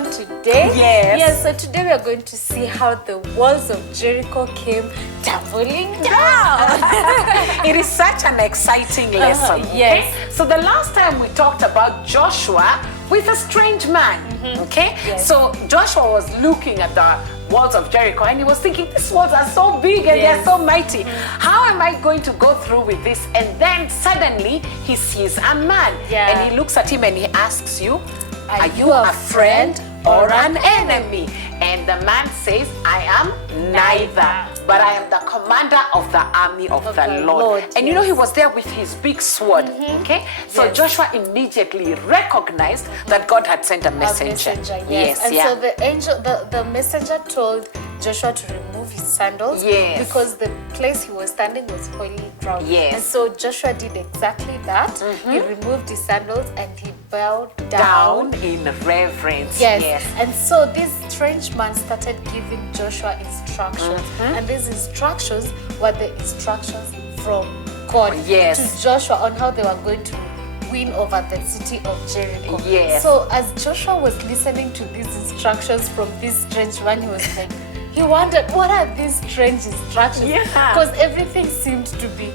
lesson today. Yes. So today we are going to see how the walls of Jericho came tumbling down. It is such an exciting lesson. Yes. Okay? So the last time we talked about Joshua with a strange man. Okay? Yes. So Joshua was looking at the walls of Jericho and he was thinking, these walls are so big and they're so mighty. How am I going to go through with this? And then suddenly he sees a man and he looks at him and he asks you, are you a friend or an enemy? And the man says, I am neither, but I am the commander of the army of the Lord. And you know, he was there with his big sword. Okay? So Joshua immediately recognized that God had sent a messenger. Yes. And so the angel, the messenger told Joshua to remove his sandals because the place he was standing was holy ground. And so Joshua did exactly that. He removed his sandals and he bowed down in reverence. And so this strange man started giving Joshua instructions. And these instructions were the instructions from God to Joshua on how they were going to win over the city of Jericho. So as Joshua was listening to these instructions from this strange man, he was like, he wondered, what are these strange instructions? Because everything seemed to be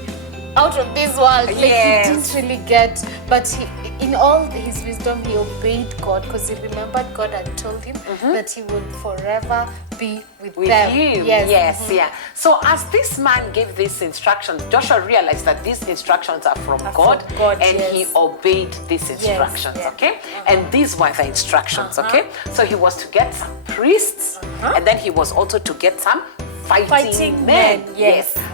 out of this world. Like he didn't really get, but he, in all his wisdom, he obeyed God because he remembered God had told him that he will forever be with them. Him. So as this man gave these instructions, Joshua realized that these instructions are from God, and he obeyed these instructions. Okay, and these were the instructions. Okay, so he was to get some priests, and then he was also to get some fighting men.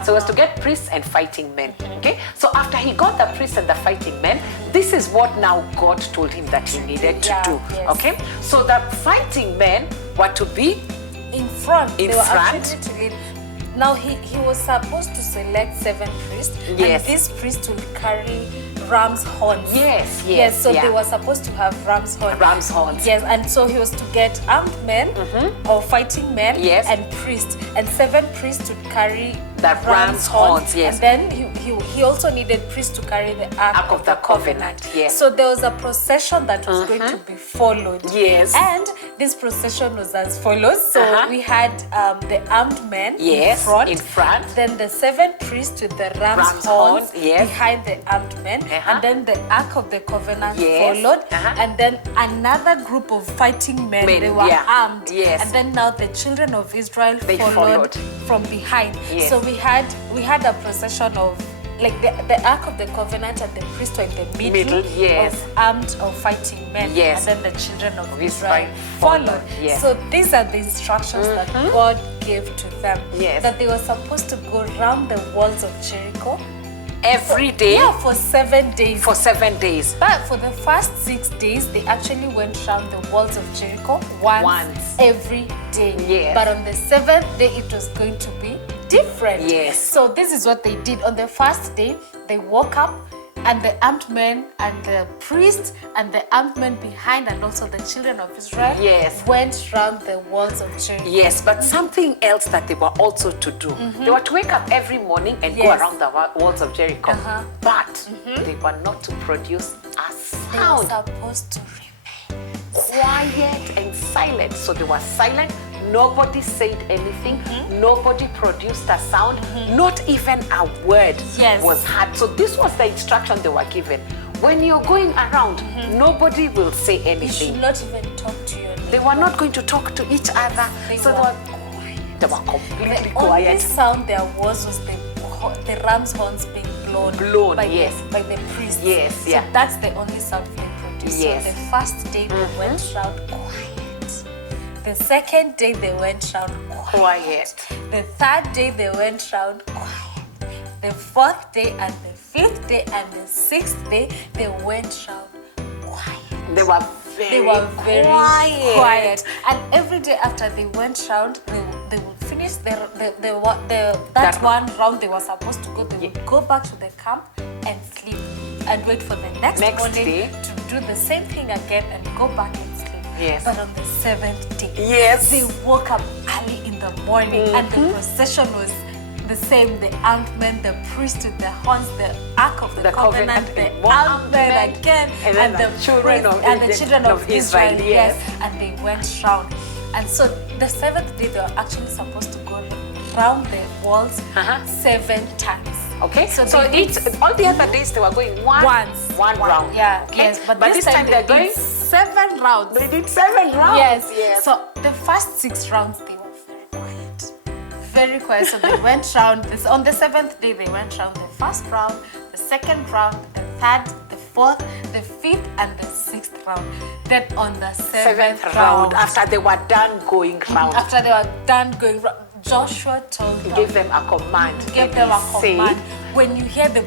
So it was to get priests and fighting men. Okay, so after he got the priests and the fighting men, this is what now God told him that he needed to do. Okay, so the fighting men were to be in front. Now he was supposed to select 7 priests, and these priests will carry ram's horns. So they were supposed to have ram's horns. And so he was to get armed men or fighting men and priests, and 7 priests to carry the ram's horns. And then he also needed priests to carry the Ark of the Covenant. So there was a procession that was going to be followed. And this procession was as follows. So we had the armed men in front. Then the 7 priests with the ram's horns behind the armed men. And then the Ark of the Covenant followed. And then another group of fighting men, they were armed. And then now the children of Israel followed from behind. So we had a procession of, like, the Ark of the Covenant and the priests were in the middle of armed or fighting men. And then the children of Israel followed. So these are the instructions that God gave to them. That they were supposed to go around the walls of Jericho every day. For 7 days. For 7 days. But for the first 6 days, they actually went around the walls of Jericho once every day. But on the 7th day, it was going to be different. So this is what they did. On the first day, they woke up, and the armed men and the priests and the armed men behind, and also the children of Israel went around the walls of Jericho. But something else that they were also to do, they were to wake up every morning and go around the walls of Jericho. But they were not to produce a sound. They were supposed to remain quiet and silent. So they were silent. Nobody said anything. Nobody produced a sound. Not even a word was heard. So this was the instruction they were given. When you're going around, nobody will say anything. You should not even talk to your neighbor. They were not going to talk to each other. So they were completely quiet. The only sound there was the ram's horns being blown by the priests. So that's the only sound they produced. So the first day they went around quiet. The second day they went round quiet. The third day they went round quiet. The fourth day and the fifth day and the sixth day they went round quiet. They were very quiet. And every day after they went round, they would finish that one round they were supposed to go. They would go back to the camp and sleep and wait for the next morning day to do the same thing again and go back and sleep. But on the 7th day, they woke up early in the morning and the procession was the same, the ointment, the priesthood, the horns, the ark of the covenant, the ointment again, and the children of Israel, yes, and they went round. And so the seventh day they were actually supposed to go round the walls 7 times. Okay, so all the other days they were going one round. Yeah, okay. Yes, but this time they're going 7 rounds. They did 7 rounds. Yes. So the first 6 rounds they were very quiet. Very quiet. So they went round on the 7th day they went round the first round, the second round, the third, the fourth, the 5th, and the 6th round. Then on the 7th round, after they were done going round. After they were done going round, Joshua told them. Gave them a command. When you hear the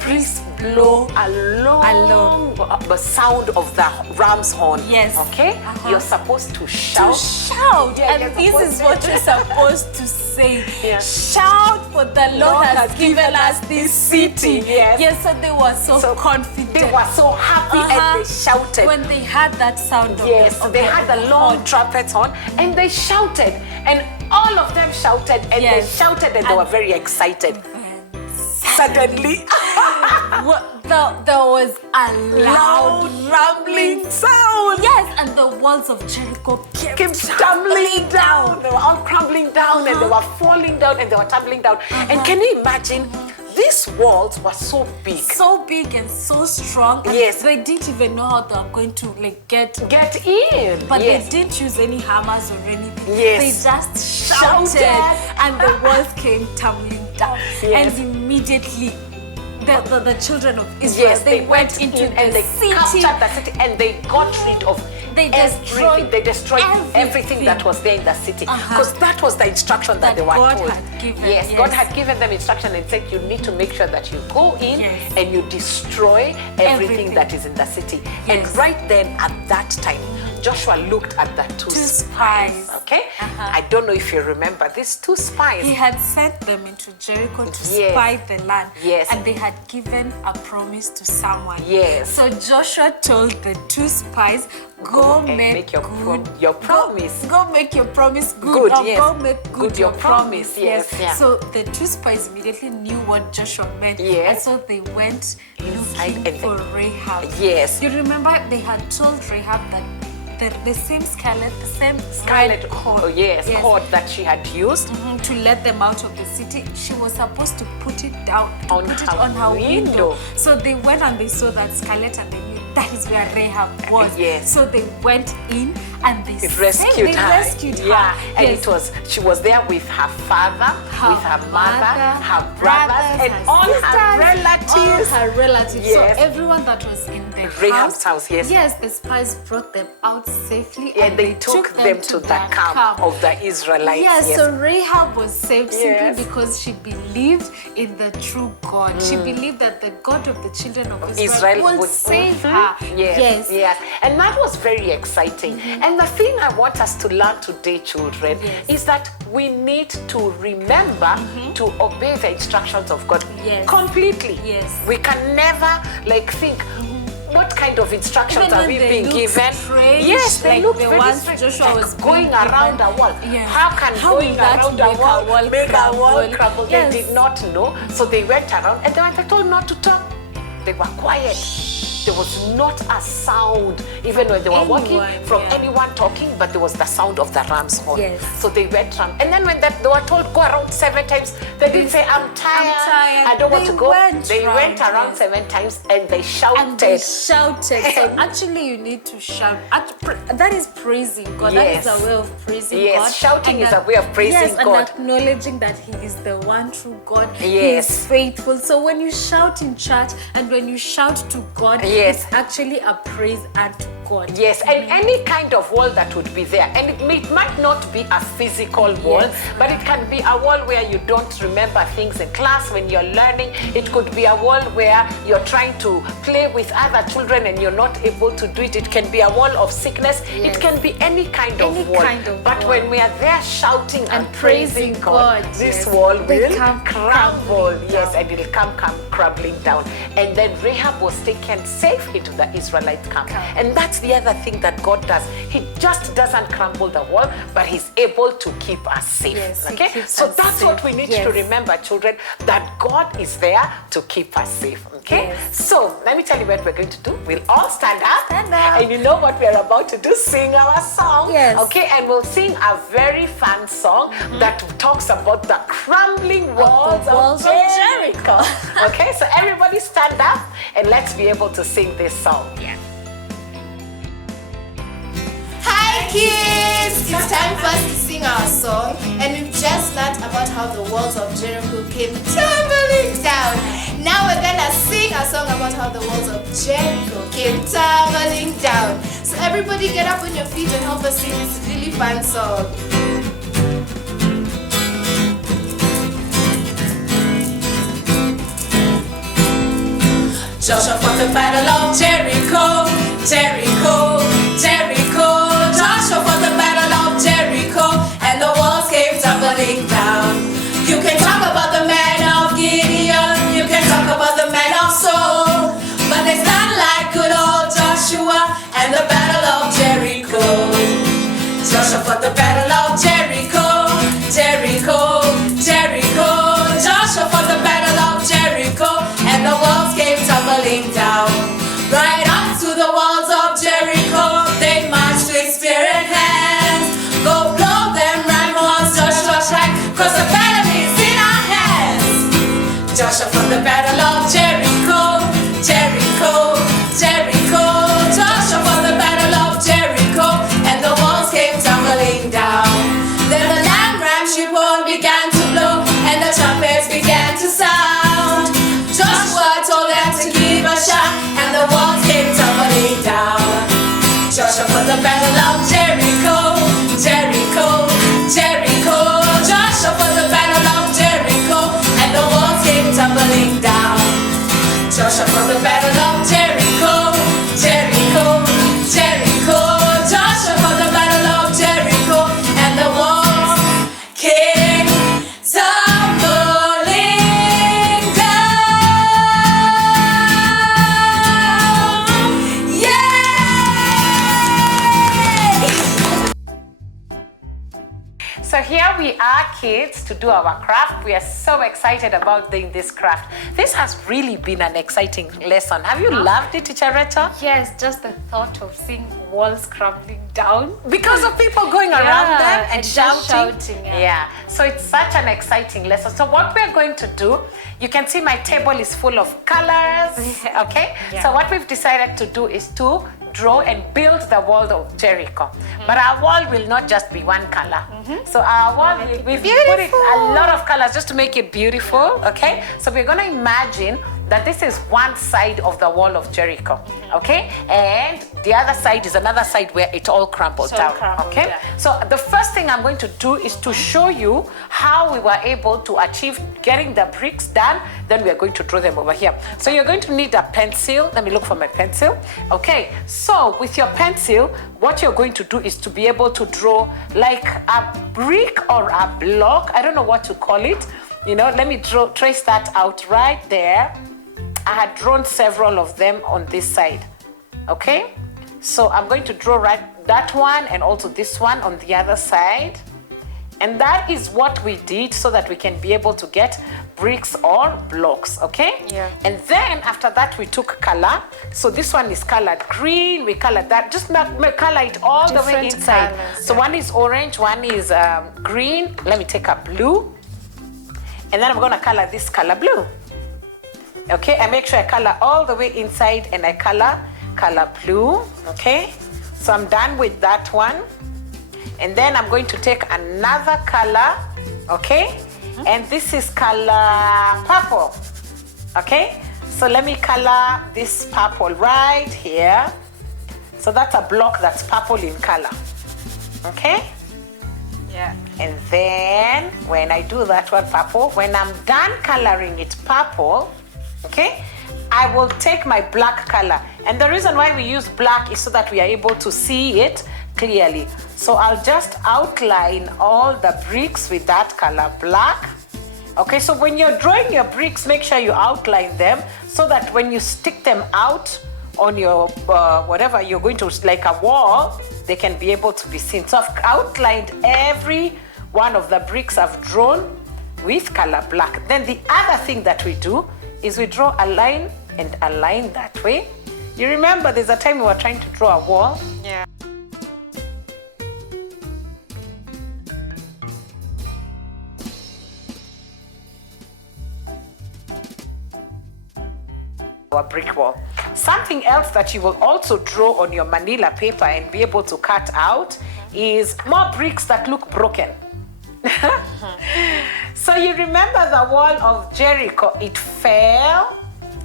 priest blow a long the sound of the ram's horn. Yes. Okay? You're supposed to shout. Yeah, and this is what you're supposed to say. Yeah. Shout, for the Lord has given us this city. Yes, so they were so confident. They were so happy and they shouted. When they had that sound they had the long trumpets on and they shouted. And all of them shouted and they shouted and they were very excited. Suddenly, there was a loud rumbling sound. Yes, and the walls of Jericho came tumbling down. They were all crumbling down and they were falling down and they were tumbling down. And can you imagine? These walls were so big. So big and so strong. And they didn't even know how they were going to get in. But they didn't use any hammers or anything. They just shouted and the walls came tumbling down. And immediately the children of Israel, they went into the city. Captured the city and they got rid of They destroyed everything that was there in the city. Because that was the instruction that they were told. God had given them instruction and said, you need to make sure that you go in and you destroy everything that is in the city. And right then, at that time, Joshua looked at the two spies. Okay? I don't know if you remember these 2 spies. He had sent them into Jericho to spy the land. And they had given a promise to someone. So Joshua told the 2 spies, go make your promise. Go make your promise good. Go make good your promise. So the 2 spies immediately knew what Joshua meant. And so they went looking for Rahab. You remember they had told Rahab that the same scarlet cord. Cord that she had used to let them out of the city. She was supposed to put it down, on her window. So they went and they saw that scarlet and they knew that is where Rahab was. So they went in and they rescued her. And she was there with her father, with her mother, her brothers, and all her relatives. So everyone that was in the Rahab's house. The spies brought them out safely and they took them to the camp of the Israelites. So Rahab was saved simply because she believed in the true God. She believed that the God of the children of Israel would save her. And that was very exciting. And the thing I want us to learn today, children, is that we need to remember to obey the instructions of God completely. We can never think, what kind of instructions are we being given? They looked very strange. Joshua was going around a wall. How can going around a wall make a wall crumble? They did not know. So they went around and they were told not to talk. They were quiet. There was not a sound, even when they were walking, from anyone talking, but there was the sound of the ram's horn. So they went around. And then when they were told go around 7 times, they didn't say, I'm tired. I don't want to go. They went around 7 times and they shouted. So actually you need to shout. That is praising God. That is a way of praising God. Shouting is a way of praising God. And acknowledging that He is the one true God. He is faithful. So when you shout in church and when you shout to God, it's actually a praise unto God. And any kind of wall that would be there. And it might not be a physical wall, but it can be a wall where you don't remember things in class when you're learning. It could be a wall where you're trying to play with other children and you're not able to do it. It can be a wall of sickness. It can be any kind of wall. But when we are there shouting and praising God, this wall will crumble. And it will come crumbling down. And then Rahab was taken safe into the Israelite camp. And that's the other thing that God does. He just doesn't crumble the wall, but he's able to keep us safe. Yes, okay, so that's safe. What we need to remember, children, that God is there to keep us safe. Okay, so let me tell you what we're going to do. We'll all stand up, and you know what we're about to do? Sing our song. Okay, and we'll sing a very fun song that talks about the crumbling walls of Jericho. Okay, so everybody stand up and let's be able to sing this song. Hi kids! It's time for us to sing our song, and we've just learned about how the walls of Jericho came tumbling down. Now we're gonna sing a song about how the walls of Jericho came tumbling down. So everybody get up on your feet and help us sing this really fun song. Joshua fought the battle of Jericho, Jericho, Jericho. Joshua fought the battle of Jericho, and the walls came tumbling down. You can talk about the men of Gideon, you can talk about the men of Saul, but there's none like good old Joshua and the battle of Jericho. Joshua fought the battle of Jericho, Jericho, Jericho. Joshua fought the battle of Jericho, and the walls came tumbling down. Right up to the walls of Jericho, they marched with spear in hands. Go blow them right horns, Joshua cried, 'cause the battle is in our hands. Joshua fought the battle of Jericho, Jericho, Jericho. Joshua fought the battle of Jericho, and the walls came tumbling down. Then the lamb ramship horn began to blow, and the trumpets began to sound. Joshua told them to give a shout, and the walls came tumbling down. Joshua fought the battle of Jericho, Jericho, Jericho. Joshua fought the battle of Jericho, and the walls came tumbling down. Joshua fought the battle of Jericho, Jericho, Jericho. Joshua fought the battle of Jericho, and the walls came tumbling down. So here we are, kids, to do our craft. We are so excited about doing this craft. This has really been an exciting lesson. Have you loved it, Teacher Rachel? Yes, just the thought of seeing walls crumbling down. Because of people going around them and just shouting. So it's such an exciting lesson. So what we're going to do, you can see my table is full of colors, okay? So what we've decided to do is to draw and build the wall of Jericho. But our wall will not just be one color. So our wall, we've put it a lot of colors just to make it beautiful, okay? So we're gonna imagine that this is one side of the wall of Jericho, okay? And the other side is another side where it all crumbled down, okay? So the first thing I'm going to do is to show you how we were able to achieve getting the bricks done. Then we are going to draw them over here. So you're going to need a pencil. Let me look for my pencil. Okay, so with your pencil, what you're going to do is to be able to draw like a brick or a block. I don't know what to call it. You know, let me trace that out right there. I had drawn several of them on this side, okay? So I'm going to draw that one and also this one on the other side. And that is what we did so that we can be able to get bricks or blocks, okay? And then after that we took color. So this one is colored green, we colored that. Just color it all the way inside. So one is orange, one is green. Let me take a blue. And then I'm gonna color this color blue. Okay, I make sure I color all the way inside and I color blue, okay? So I'm done with that one. And then I'm going to take another color, okay? And this is color purple, okay? So let me color this purple right here. So that's a block that's purple in color, okay? And then when I do that one purple, when I'm done coloring it purple, okay, I will take my black color. And the reason why we use black is so that we are able to see it clearly. So I'll just outline all the bricks with that color black. Okay, so when you're drawing your bricks, make sure you outline them so that when you stick them out on your whatever you're going to, like a wall, they can be able to be seen. So I've outlined every one of the bricks I've drawn with color black. Then the other thing that we do is we draw a line and a line that way. You remember there's a time we were trying to draw a wall? Yeah. A brick wall. Something else that you will also draw on your manila paper and be able to cut out is more bricks that look broken. So you remember the wall of Jericho, it fell,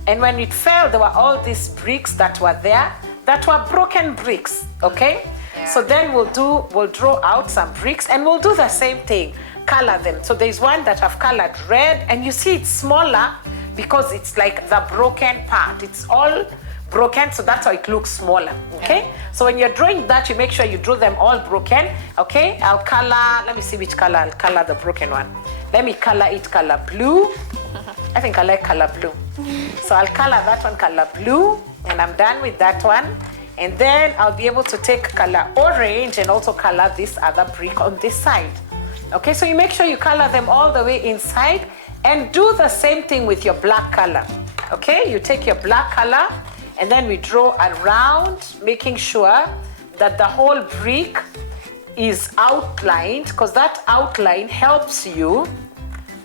and when it fell there were all these bricks that were there that were broken bricks, okay? Yeah. So then we'll draw out some bricks and we'll do the same thing, color them. So there's one that I've colored red, and you see it's smaller because it's like the broken part. It's all broken, so that's how it looks smaller, okay? Yeah. So when you're drawing that, you make sure you draw them all broken, okay? I'll color, let me see which color I'll color the broken one. Let me color it color blue. I think I like color blue. So I'll color that one color blue, and I'm done with that one. And then I'll be able to take color orange and also color this other brick on this side. Okay, so you make sure you color them all the way inside, and do the same thing with your black color. Okay, you take your black color and then we draw around, making sure that the whole brick is outlined, because that outline helps you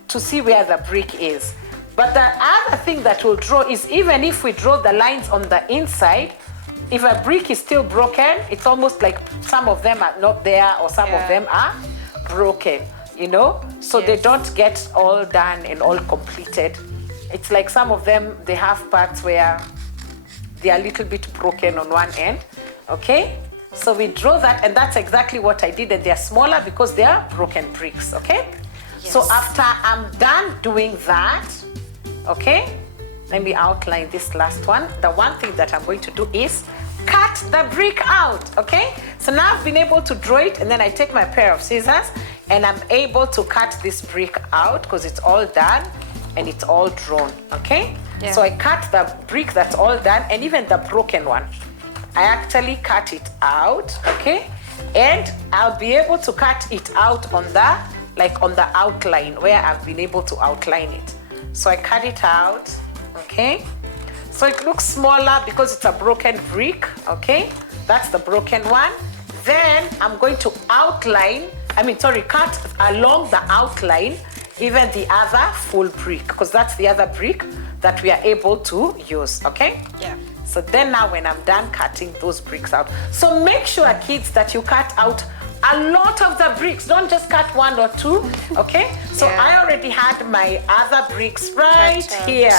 to see where the brick is. But the other thing that we'll draw is, even if we draw the lines on the inside, if a brick is still broken, it's almost like some of them are not there or some of them are broken, you know? So they don't get all done and all completed. It's like some of them, they have parts where they are a little bit broken on one end, okay? So we draw that, and that's exactly what I did, and they're smaller because they are broken bricks, okay? Yes. So after I'm done doing that, okay, let me outline this last one. The one thing that I'm going to do is cut the brick out, okay? So now I've been able to draw it, and then I take my pair of scissors and I'm able to cut this brick out because it's all done and it's all drawn, okay? Yeah. So I cut the brick that's all done, and even the broken one, I actually cut it out, okay? And I'll be able to cut it out on the, like on the outline where I've been able to outline it. So I cut it out, okay? So it looks smaller because it's a broken brick, okay? That's the broken one. Then I'm going to cut along the outline even the other full brick, because that's the other brick that we are able to use, okay? Yeah. So then now when I'm done cutting those bricks out, so make sure, kids, that you cut out a lot of the bricks. Don't just cut one or two, okay? So I already had my other bricks right here,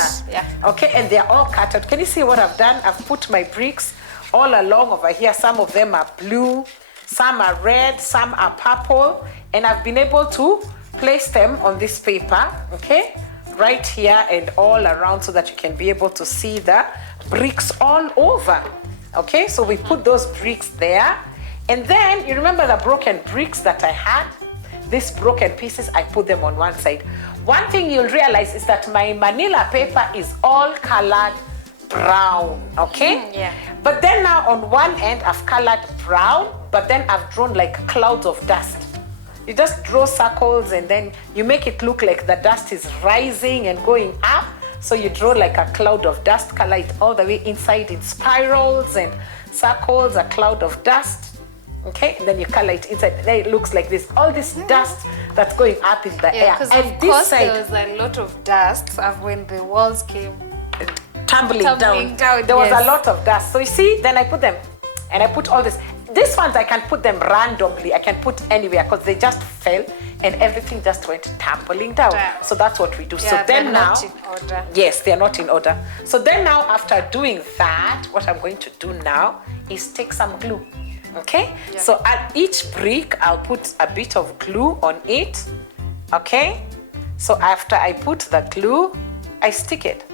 okay? And they're all cut out. Can you see what I've done? I've put my bricks all along over here. Some of them are blue, some are red, some are purple, and I've been able to place them on this paper, okay? Right here and all around, so that you can be able to see the bricks all over, okay? So we put those bricks there, and then you remember the broken bricks that I had? These broken pieces, I put them on one side. One thing you'll realize is that my manila paper is all colored brown, okay? Yeah. But then now on one end I've colored brown, but then I've drawn like clouds of dust. You just draw circles and then you make it look like the dust is rising and going up. So you draw like a cloud of dust, color it all the way inside in spirals and circles, a cloud of dust. Okay, and then you color it inside. Then it looks like this, all this dust that's going up in the air. Because and of this course side, there was a lot of dust when the walls came tumbling down. There was a lot of dust. So you see, then I put them, and I put all this. These ones I can put them randomly. I can put anywhere because they just fell and everything just went tumbling down. So that's what we do. Yeah, so then now, not in order. Yes, they're not in order. So then now, after doing that, what I'm going to do now is take some glue. Okay? Yeah. So at each brick, I'll put a bit of glue on it. Okay? So after I put the glue, I stick it.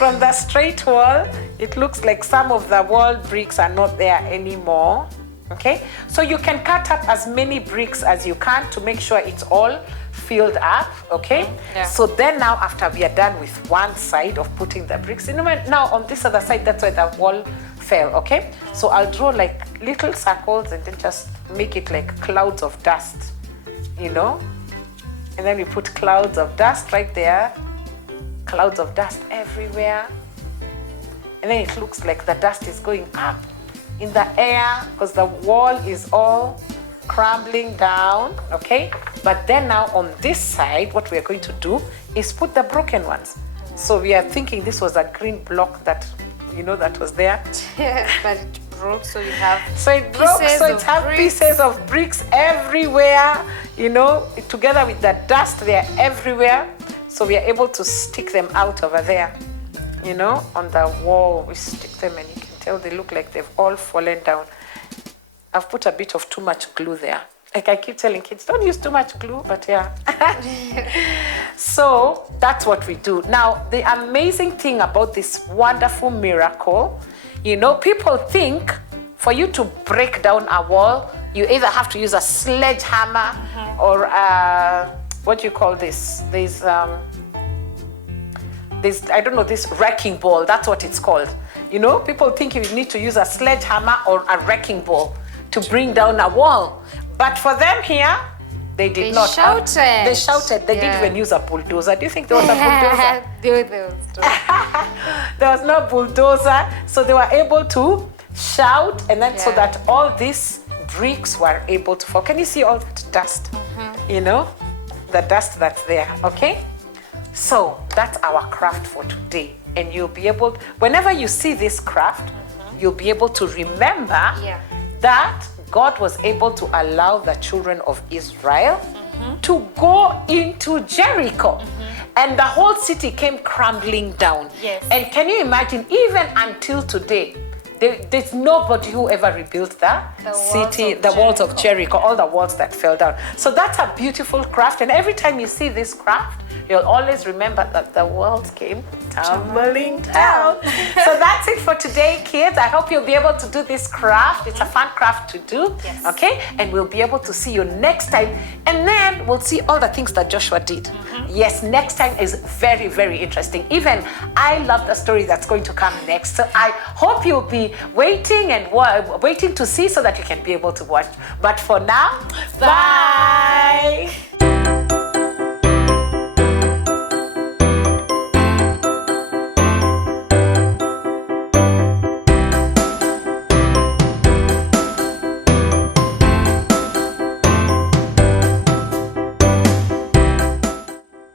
from the straight wall, it looks like some of the wall bricks are not there anymore. Okay, so you can cut up as many bricks as you can to make sure it's all filled up. Okay, Yeah. so then now after we are done with one side of putting the bricks, you know, now on this other side, that's where the wall fell. Okay, so I'll draw like little circles and then just make it like clouds of dust, you know, and then we put clouds of dust right there, clouds of dust everywhere, and then it looks like the dust is going up in the air because the wall is all crumbling down. Okay, but then now on this side, what we are going to do is put the broken ones. So we are thinking this was a green block that, you know, that was there. But it broke, so you have So it broke, so it has pieces of bricks everywhere, you know, together with the dust, they are everywhere. So we are able to stick them out over there, you know, on the wall. We stick them and you can tell they look like they've all fallen down. I've put a bit of too much glue there. Like I keep telling kids, don't use too much glue, but yeah. So that's what we do. Now, the amazing thing about this wonderful miracle, you know, people think for you to break down a wall, you either have to use a sledgehammer or what do you call this? There's I don't know, this wrecking ball. That's what it's called. You know, people think you need to use a sledgehammer or a wrecking ball to bring down a wall. But for them here, they did not. Shouted. They shouted. They didn't even use a bulldozer. Do you think there was a bulldozer? There was no bulldozer. So they were able to shout, and then so that all these bricks were able to fall. Can you see all that dust? You know, the dust that's there. Okay. So that's our craft for today. And you'll be able, whenever you see this craft, you'll be able to remember that God was able to allow the children of Israel to go into Jericho. And the whole city came crumbling down. Yes. And can you imagine, even until today, there's nobody who ever rebuilt the city, the walls of Jericho, all the walls that fell down. So that's a beautiful craft. And every time you see this craft, you'll always remember that the walls came tumbling down. So that's it for today, kids. I hope you'll be able to do this craft. It's a fun craft to do. Yes. Okay? And we'll be able to see you next time. And then we'll see all the things that Joshua did. Yes, next time is very, very interesting. Even I love the story that's going to come next. So I hope you'll be waiting and waiting to see so that you can be able to watch. But for now, bye.